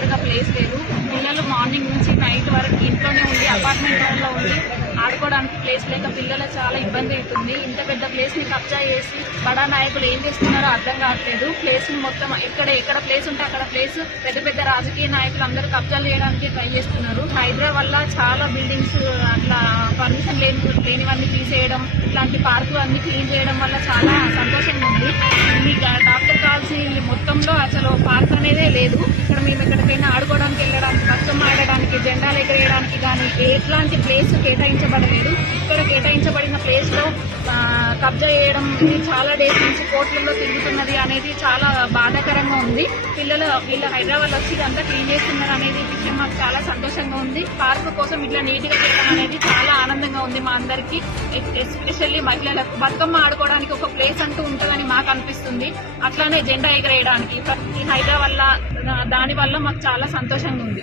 Place లేదు. పిల్లలు morning నుంచి నైట్ వరకు ఇంట్లోనే ఉండి అపార్ట్మెంట్లో ఉండి ఆడుకోవడానికి ప్లేస్ లేక పిల్లలు చాలా ఇబ్బంది అవుతుంది. ఇంత పెద్ద ప్లేస్ని కబ్జా చేసి బడా నాయకులు ఏం చేస్తున్నారో అర్థం కావట్లేదు. ప్లేస్ని మొత్తం ఎక్కడ ఎక్కడ ప్లేస్ ఉంటే అక్కడ ప్లేస్ పెద్ద పెద్ద రాజకీయ నాయకులు అందరూ కబ్జాలు చేయడానికి ట్రై చేస్తున్నారు. హైదరాబాద్ వల్ల చాలా బిల్డింగ్స్ అట్లా పర్మిషన్ లేని లేనివన్నీ తీసేయడం ఇట్లాంటి పార్కులు అన్ని క్లీన్ చేయడం వల్ల చాలా సంతోషంగా ఉంది. ఈ డాక్టర్ కాల్సి మొత్తంలో అసలు పార్క్ అనేదే లేదు. ఇక్కడ మేము ఎక్కడికైనా ఆడుకోవడానికి వెళ్ళడానికి బతుకమ్మ ఆడడానికి జెండాలు ఎగరేయడానికి కానీ ఎట్లాంటి ప్లేస్ కేటాయించబడలేదు. ఇక్కడ కేటాయించబడిన ప్లేస్లో కబ్జా చేయడం ఇది చాలా డేస్ నుంచి కోర్టులలో తిరుగుతున్నది అనేది చాలా బాధాకరంగా ఉంది. పిల్లలు వీళ్ళు హైదరాబాద్ వచ్చి ఇదంతా క్లీన్ చేస్తున్నారు అనేది విషయం మాకు చాలా సంతోషంగా ఉంది. పార్క్ కోసం ఇట్లా నీట్గా చేయడం అనేది చాలా ఆనందంగా ఉంది మా అందరికి. ఎస్పెషల్లీ మహిళలకు. బతుకమ్మ ఆడుకోవడానికి ఒక ప్లేస్ అంటూ ఉంటుందని మాకు అనిపిస్తుంది. అట్లానే జెండా ఎగరేయడానికి. ఈ హైదరాబాద్ దాని వల్ల మాకు చాలా సంతోషంగా ఉంది.